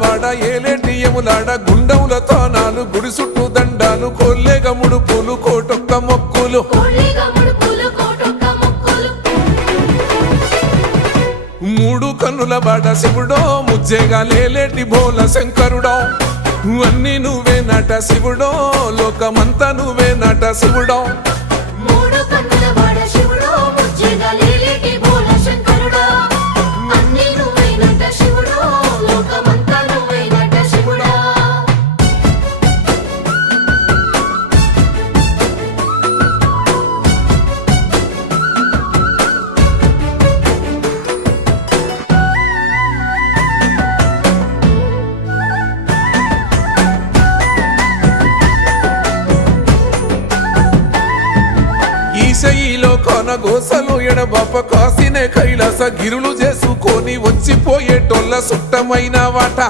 వాడ ఏలేటి యములాడ గుండములతో నాలు గుడి చుట్టూ దండాలు కొల్లేగ ముడుపులు కోటొక్క మొక్కులు మూడు కన్నుల బాట శివుడో ముజ్జేగా లేలేటి బోల శంకరుడో అన్ని నువ్వే నట శివుడో లోకమంతా నువ్వే నట శివుడో ఈశయిలో కొనగోసలు ఎడబాప కాసినే కైలాస గిరులు చేసుకొని వచ్చిపోయేటోళ్ళ సుట్టమైన వాట